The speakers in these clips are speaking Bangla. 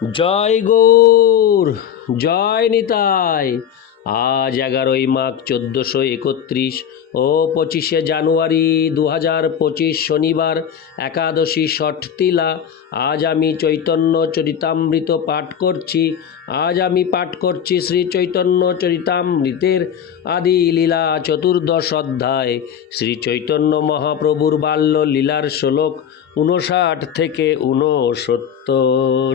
জয় গৌর, জয় নিতাই। আজ এগারোই মাঘ চোদ্দোশো একত্রিশ ও পঁচিশে জানুয়ারি দু হাজার পঁচিশ শনিবার একাদশী ষটতিলা আজ আমি চৈতন্য চরিতামৃত পাঠ করছি। আজ আমি পাঠ করছি শ্রী চৈতন্য চরিতামৃতের আদি লীলা চতুর্দশ অধ্যায়। শ্রী চৈতন্য মহাপ্রভুর বাল্য লীলার শ্লোক উনষাট থেকে ঊনসত্তর।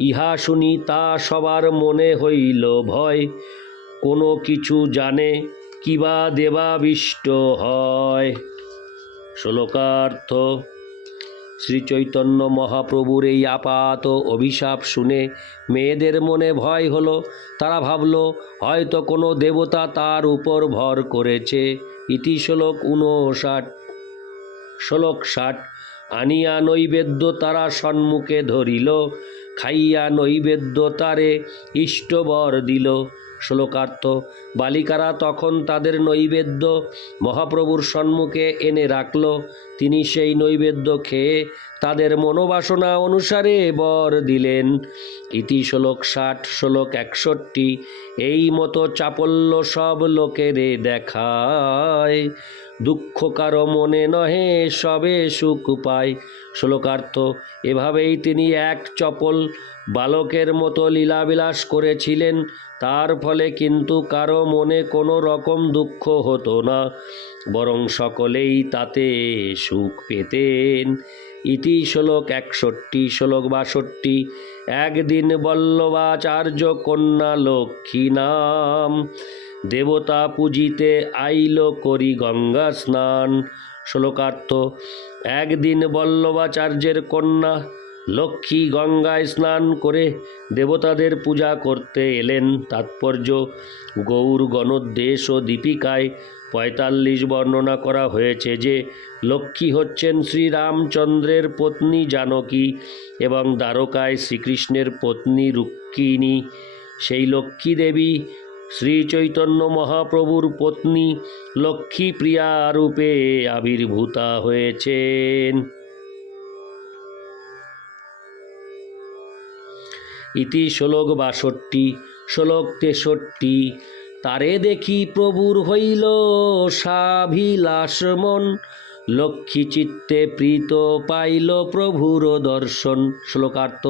ইহা শুনি তা সবার মনে হইল ভয়। কোনো কিছু জানে কিবা দেবাবিষ্ট হয়। শ্লোকার্থ, শ্রীচৈতন্য মহাপ্রভুর এই আপাত অভিশাপ শুনে মেয়েদের মনে ভয় হলো। তারা ভাবল, হয়তো কোনো দেবতা তার উপর ভর করেছে। ইতি শ্লোক উনষাট শ্লোক ষাট, আনিয়া নৈবেদ্য তারা সন্মুখে ধরিল। খাইয়া নৈবেদ্য তারে ইষ্টবর দিল। শ্লোকার্থ, বালিকারা তখন তাদের নৈবেদ্য মহাপ্রভুর সম্মুখে এনে রাখল। তিনি সেই নৈবেদ্য খেয়ে তাদের মনোবাসনা অনুসারে বর দিলেন। ইতি শ্লোক ষাট, শ্লোক একষট্টি, এই মতো চাপল্য সব লোকেরে দেখায়। দুঃখ কারও মনে নহে, সবে সুখ পায়। শ্লোকার্থ, এভাবেই তিনি এক চপল বালকের মতো লীলাবিলাস করেছিলেন। তার ফলে কিন্তু কারও মনে কোনো রকম দুঃখ হতো না। বরং সকলেই তাতে সুখ পেতেন। ইতি শ্লোক একষট্টি, শ্লোক বাষট্টি, একদিন বল্লভাচার্য কন্যা লক্ষ্মী নাম, দেবতা পূজিতে আইল করি গঙ্গা স্নান। শ্লোকার্থ একদিন বল্লভাচার্যের কন্যা লক্ষ্মী গঙ্গায় স্নান করে দেবতাদের পূজা করতে এলেন। তাৎপর্য, গৌর গণোদ্দেশ ও দীপিকায় পঁয়তাল্লিশ বর্ণনা করা হয়েছে যে, লক্ষ্মী হচ্ছেন শ্রীরামচন্দ্রের পত্নী জানকী এবং দ্বারকায় শ্রীকৃষ্ণের পত্নী রুক্মিণী। সেই লক্ষ্মী দেবী শ্রী চৈতন্য মহাপ্রভুর পত্নী লক্ষ্মীপ্রিয়া রূপে আবির্ভূতা হয়েছেন। ইতি শ্লোক বাষট্টি, শ্লোক তেষট্টি, তারে দেখি প্রভুর হইল সাভিলাস মন লক্ষ্মী চিত্তে প্রীত পাইল প্রভুর দর্শন। শ্লোকার্থ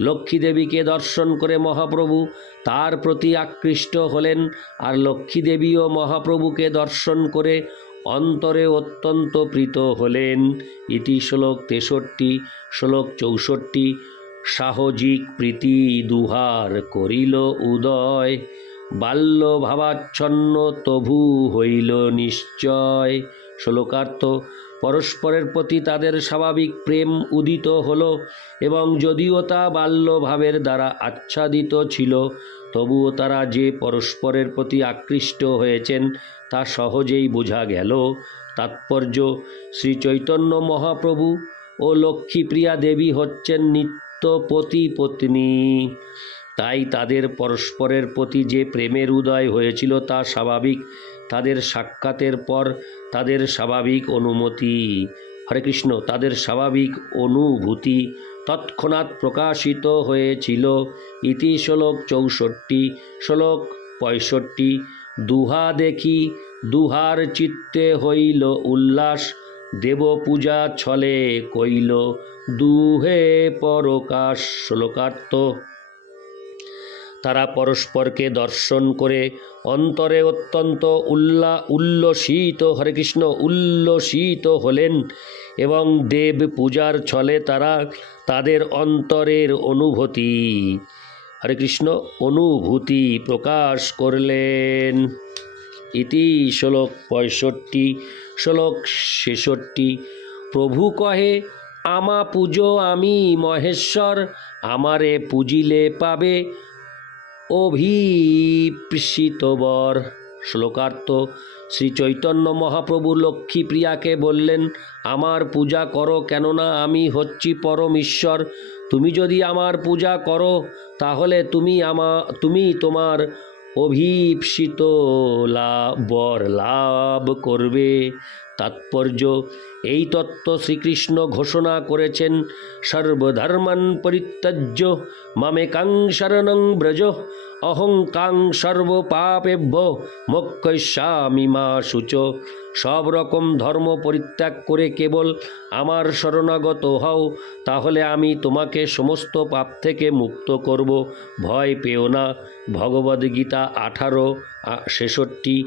লক্ষ্মী দেবীকে দর্শন করে মহাপ্রভু তার প্রতি আকৃষ্ট হলেন আর লক্ষ্মী দেবীও মহাপ্রভুকে দর্শন করে অন্তরে অত্যন্ত প্রীত হলেন। ইতি শ্লোক তেষট্টি, শ্লোক চৌষট্টি, সাহজিক প্রীতি দুহার করিল উদয়, বাল্য ভাবাচ্ছন্ন তভু হইল নিশ্চয়। শ্লোকার্থ, পরস্পরের প্রতি তাদের স্বাভাবিক প্রেম উদিত হলো এবং যদিও তা বাল্যভাবের দ্বারা আচ্ছাদিত ছিল, তবুও তারা যে পরস্পরের প্রতি আকৃষ্ট হয়েছেন তা সহজেই বোঝা গেল। তাৎপর্য শ্রী চৈতন্য মহাপ্রভু ও লক্ষ্মীপ্রিয়া দেবী হচ্ছেন নিত্য পতি পত্নী তাই তাদের পরস্পরের প্রতি যে প্রেমের উদয় হয়েছিল তা স্বাভাবিক। তাদের সাক্ষাতের পর তাদের স্বাভাবিক অনুমতি। হরে কৃষ্ণ, তাদের স্বাভাবিক অনুভূতি তৎক্ষণাৎ প্রকাশিত হয়েছিল। ইতি শ্লোক চৌষট্টি, শ্লোক পঁয়ষট্টি, দুহা দেখি দুহার চিত্তে হইল উল্লাস দেব পূজা ছলে কইল, দুহে পরকাশ। শ্লোকার্থ তারা পরস্পরকে দর্শন করে অন্তরে অত্যন্ত উল্লা, উল্লসিত, হরে কৃষ্ণ, উল্লসিত হলেন এবং দেব পূজার ছলে তারা তাদের অন্তরের অনুভূতি, হরে কৃষ্ণ, অনুভূতি প্রকাশ করলেন। ইতি শ্লোক পঁয়ষট্টি, শ্লোক ছেষট্টি, প্রভু কহে, আমা পুজো আমি মহেশ্বর, আমারে পুজিলে পাবে অভিপ্সিত বর। শ্লোকার্থ শ্রী চৈতন্য মহাপ্রভু লক্ষ্মী প্রিয়াকে বললেন, আমার পূজা করো, কেননা আমি হচ্ছি পরম ঈশ্বর তুমি যদি আমার পূজা করো, তাহলে তুমি আমা, তুমি তোমার অভীপ্সিত লাভ বর লাভ করবে। তাৎপর্য। এই তত্ত্ব শ্রীকৃষ্ণ ঘোষণা করেছেন, সর্বধর্মান পরিত্যজ্য, মামেকাং শরণং ব্রজ, অহংকাং সর্বপাপেভ্য, মোক্ষয়িষ্যামি মা শুচ সব রকম ধর্ম পরিত্যাগ করে কেবল আমার শরণাগত হও, তাহলে আমি তোমাকে সমস্ত পাপ থেকে মুক্ত করব। ভয় পেও না ভগবদ্গীতা আঠারো ছেষট্টি।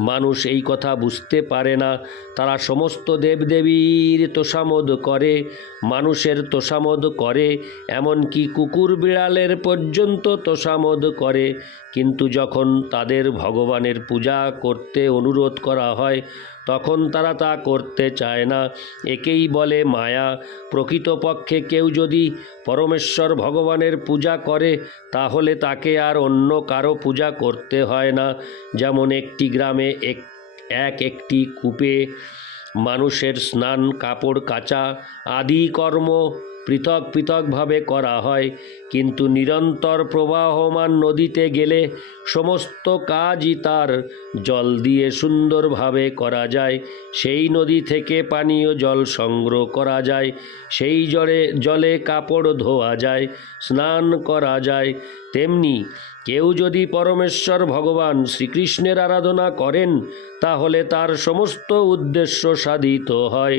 মানুষ এই কথা বুঝতে পারে না, তারা সমস্ত দেবদেবীর তোষামোদ করে, মানুষের তোষামোদ করে, এমনকি কুকুর বিড়ালের পর্যন্ত তোষামোদ করে। কিন্তু যখন তাদের ভগবানের পূজা করতে অনুরোধ করা হয় তখন তারা তা করতে চায় না। একেই বলে মায়া। প্রকৃতপক্ষে কেউ যদি পরমেশ্বর ভগবানের পূজা করে, তাহলে তাকে আর অন্য কারও পূজা করতে হয় না। যেমন একটি গ্রামে এক এক একটি কূপে মানুষের স্নান, কাপড় কাচা আদি কর্ম পৃথক পৃথকভাবে করা হয়, কিন্তু নিরন্তর প্রবাহমান নদীতে গেলে সমস্ত কাজই তার জল দিয়ে সুন্দরভাবে করা যায়। সেই নদী থেকে পানীয় জল সংগ্রহ করা যায়, সেই জলে জলে কাপড় ধোয়া যায়, স্নান করা যায়। তেমনি কেউ যদি পরমেশ্বর ভগবান শ্রীকৃষ্ণের আরাধনা করেন, তাহলে তার সমস্ত উদ্দেশ্য সাধিত হয়।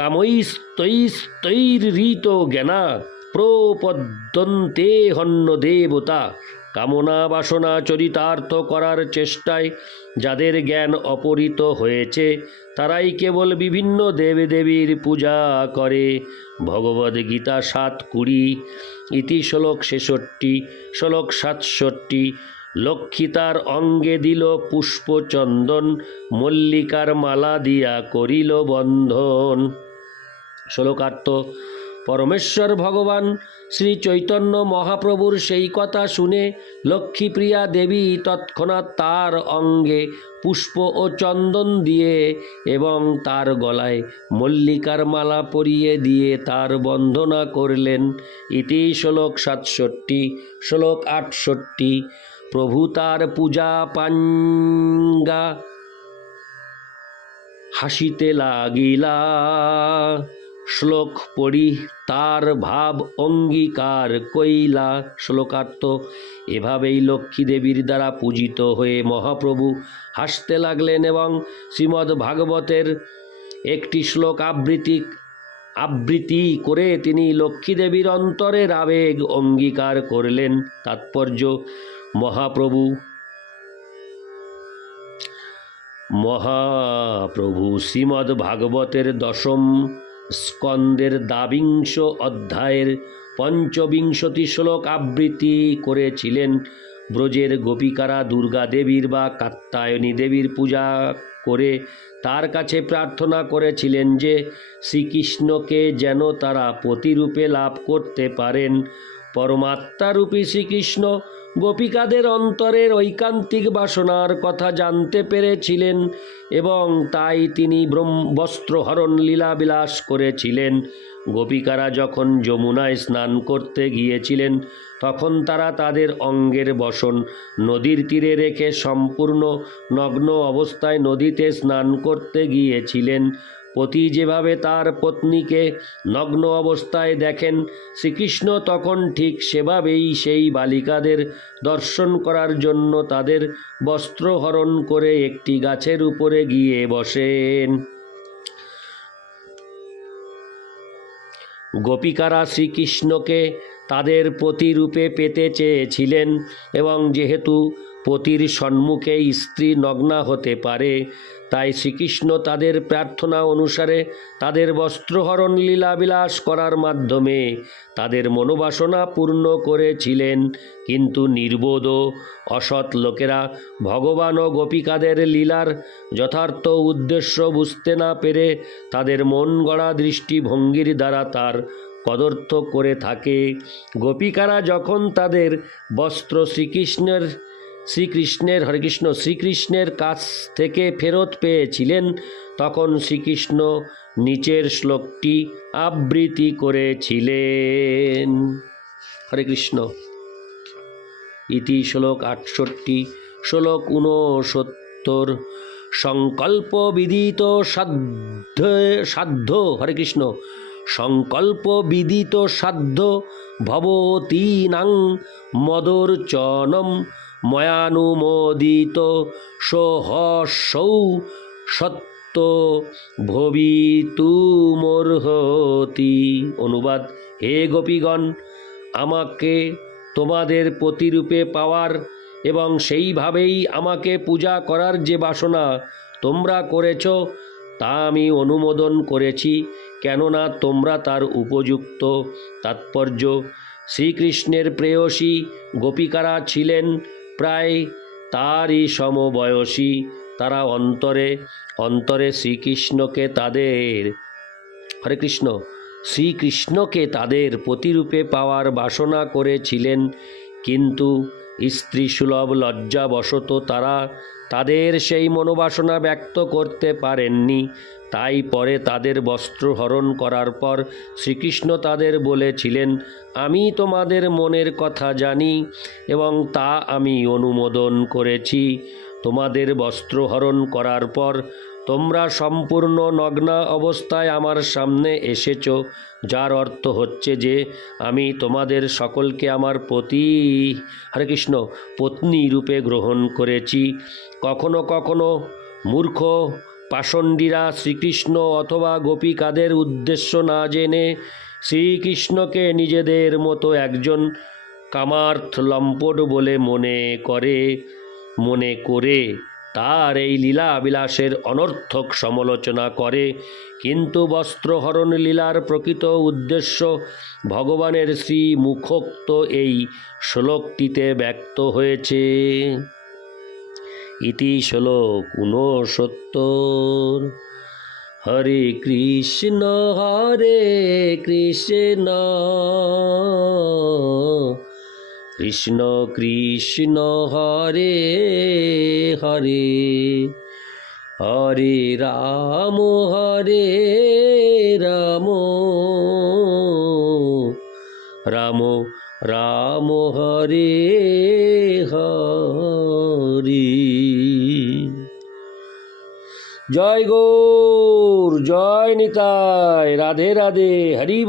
কামৈস্তৈস্তৈরীত জ্ঞানা প্রপদ্যন্তে হন্য দেবতা। কামনা বাসনা চরিতার্থ করার চেষ্টায় যাদের জ্ঞান অপরিত হয়েছে, তারাই কেবল বিভিন্ন দেবদেবীর পূজা করে। ভগবদ্গীতা সাত কুড়ি, ইতি শ্লোক ছেষট্টি, শ্লোক সাতষট্টি, লক্ষ্মী তার অঙ্গে দিল পুষ্পচন্দন, মল্লিকার মালা দিয়া করিল বন্ধন। শ্লোকার্থ, পরমেশ্বর ভগবান, শ্রী চৈতন্য মহাপ্রভুর সেই কথা শুনে লক্ষ্মীপ্রিয়া দেবী তৎক্ষণাৎ তার অঙ্গে পুষ্প ও চন্দন দিয়ে এবং তার গলায় মল্লিকার মালা পরিয়ে দিয়ে তার বন্দনা করলেন। ইতি শ্লোক সাতষট্টি, শ্লোক আটষট্টি, প্রভু তার পূজা পাঙ্গা হাসিতে লাগিলা। শ্লোক পড়ি, তার ভাব অঙ্গীকার কইলা শ্লোকার্থ। এভাবেই লক্ষ্মী দেবীর দ্বারা পূজিত হয়ে মহাপ্রভু হাসতে লাগলেন এবং শ্রীমদ্ ভাগবতের একটি শ্লোক আবৃত্তি আবৃত্তি করে তিনি লক্ষ্মী দেবীর অন্তরের আবেগ অঙ্গীকার করলেন। তাৎপর্য, মহাপ্রভু মহাপ্রভু শ্রীমদ্ ভাগবতের দশম স্কন্দের দ্বাবিংশ অধ্যায়ের পঞ্চবিংশতি শ্লোক আবৃত্তি করেছিলেন ব্রজের গোপিকারা দুর্গা দেবীর বা কাত্তায়নী দেবীর পূজা করে তার কাছে প্রার্থনা করেছিলেন যে শ্রীকৃষ্ণকে যেন তারা প্রতিরূপে লাভ করতে পারেন। পরমাত্মারূপী শ্রীকৃষ্ণ গোপিকাদের অন্তরের ঐকান্তিক বাসনার কথা জানতে পেরেছিলেন এবং তাই তিনি ব্রহ্ম, বস্ত্রহরণ লীলাবিলাস করেছিলেন। গোপিকারা যখন যমুনায় স্নান করতে গিয়েছিলেন, তখন তারা তাদের অঙ্গের বসন নদীর তীরে রেখে সম্পূর্ণ নগ্ন অবস্থায় নদীতে স্নান করতে গিয়েছিলেন। পতি যেভাবে তার পত্নীকে নগ্ন অবস্থায় দেখেন, শ্রীকৃষ্ণ তখন ঠিক সেভাবেই সেই বালিকাদের দর্শন করার জন্য তাদের বস্ত্রহরণ করে একটি গাছের উপরে গিয়ে বসেন। গোপিকারা শ্রীকৃষ্ণকে তাদের প্রতিরূপে পেতে চেয়েছিলেন এবং যেহেতু পতির সম্মুখে স্ত্রী নগ্না হতে পারে তাই শ্রীকৃষ্ণ তাদের প্রার্থনা অনুসারে তাদের বস্ত্রহরণ লীলাবিলাস করার মাধ্যমে তাদের মনোবাসনা পূর্ণ করেছিলেন। কিন্তু নির্বোধ অসৎ লোকেরা ভগবান ও গোপিকাদের লীলার যথার্থ উদ্দেশ্য বুঝতে না পেরে তাদের মন গড়া দৃষ্টিভঙ্গির দ্বারা তার কদর্থ করে থাকে। গোপিকারা যখন তাদের বস্ত্র শ্রীকৃষ্ণের শ্রীকৃষ্ণের হরেকৃষ্ণ শ্রীকৃষ্ণের কাছ থেকে ফেরত পেয়েছিলেন। তখন শ্রীকৃষ্ণ নিচের শ্লোকটি আবৃত্তি করেছিলেন। হরে কৃষ্ণ। ইতি শ্লোক আটষট্টি, শ্লোক ঊনসত্তর। সংকল্প বিদিত সাধ্য সাধ্য, হরে কৃষ্ণ। সংকল্প বিদিত সাধ্য ভবতীনাং মদর্চনম। ময়ানুমোদিত সোহসৌ সত্য ভবি ভবিতুমর্হতি। অনুবাদ, হে গোপীগণ, আমাকে তোমাদের প্রতিরূপে পাওয়ার এবং সেইভাবেই আমাকে পূজা করার যে বাসনা তোমরা করেছ, তা আমি অনুমোদন করেছি, কেননা তোমরা তার উপযুক্ত তাৎপর্য। শ্রীকৃষ্ণের প্রেয়সী গোপিকারা ছিলেন প্রায় তারই সমবয়সী। তারা অন্তরে অন্তরে শ্রীকৃষ্ণকে তাদের, হরে কৃষ্ণ, শ্রীকৃষ্ণকে তাদের প্রতিরূপে পাওয়ার বাসনা করেছিলেন। কিন্তু স্ত্রী সুলভ লজ্জাবশত তারা তাদের সেই মনোবাসনা ব্যক্ত করতে পারেননি। তাই পরে তাদের বস্ত্র হরণ করার পর শ্রীকৃষ্ণ তাদের বলেছিলেন, আমি তোমাদের মনের কথা জানি এবং তা আমি অনুমোদন করেছি। তোমাদের বস্ত্রহরণ করার পর তোমরা সম্পূর্ণ নগ্না অবস্থায় আমার সামনে এসেছ, যার অর্থ হচ্ছে যে আমি তোমাদের সকলকে আমার পতি, হরে কৃষ্ণ, পত্নী রূপে গ্রহণ করেছি। কখনো কখনো মূর্খ, পাষণ্ডীরা শ্রীকৃষ্ণ অথবা গোপিকাদের উদ্দেশ্য না জেনে শ্রীকৃষ্ণকে নিজেদের মতো একজন কামার্থ লম্পট বলে মনে করে মনে করে তার এই লীলা বিলাসের অনর্থক সমালোচনা করে। কিন্তু বস্ত্রহরণ লীলার প্রকৃত উদ্দেশ্য ভগবানের শ্রী মুখোক্ত এই শ্লোকটিতে ব্যক্ত হয়েছে। ইতি শ্লোক ঊনসত্তর। হরে কৃষ্ণ হরে কৃষ্ণ। কৃষ্ণ কৃষ্ণ হরে হরে হরে রাম হরে রাম রাম রাম, হরে হরি। জয় গৌর, জয় নিতাই, রাধে রাধে, হরি